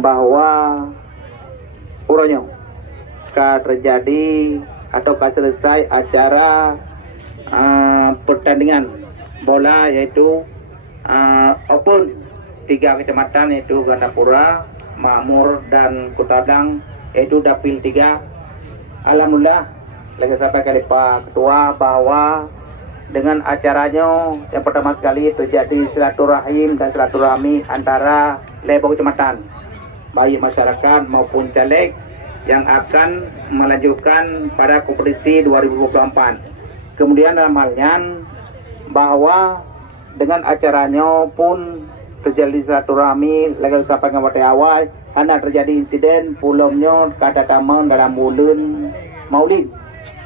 bahwa uronyo terjadi atau selesai acara pertandingan bola yaitu open 3 kecamatan yaitu Gandapura, Makmur dan Kutadang yaitu Dapil 3. Alhamdulillah lagi sampai kali Pak Ketua bahwa dengan acaranya yang pertama sekali terjadi silaturahim dan silaturahmi antara lebok kecamatan baik masyarakat maupun caleg yang akan melanjutkan pada kompetisi 2024. Kemudian dalam halnya bahwa dengan acaranya pun terjadi silaturahmi lagi sampai ke awal karena terjadi insiden pulangnya kadang-kadang dalam bulan Maulid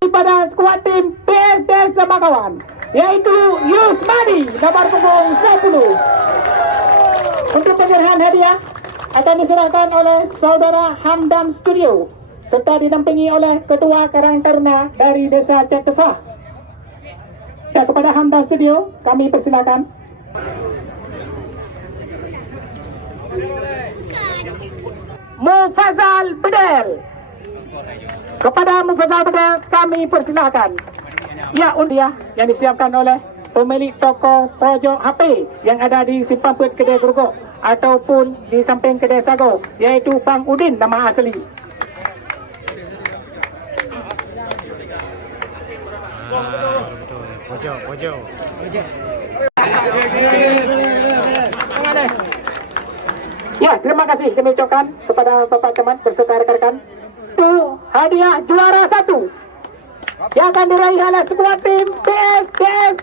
pada skuad tim PSDS Lemakawan yaitu Yusmani nomor punggung 10. Untuk penyerahan hadiah akan diserahkan oleh Saudara Hamdan Studio serta didampingi oleh Ketua Karang Taruna dari Desa Cetefah. Ya, kepada Hamdan Studio kami persilakan. Mufazal Bedel. Kepada Mufazal Bedel kami persilakan. Ya, undiah yang disiapkan oleh pemilik toko pojok HP yang ada di Simpang Pet Kedai Grogol ataupun di samping Kedai Sago yaitu Bang Udin nama asli. Pojok. Ya, terima kasih kami ucapkan kepada Bapak Camat beserta rekan-rekan. Itu hadiah juara 1 yang akan diraih oleh semua tim PSDS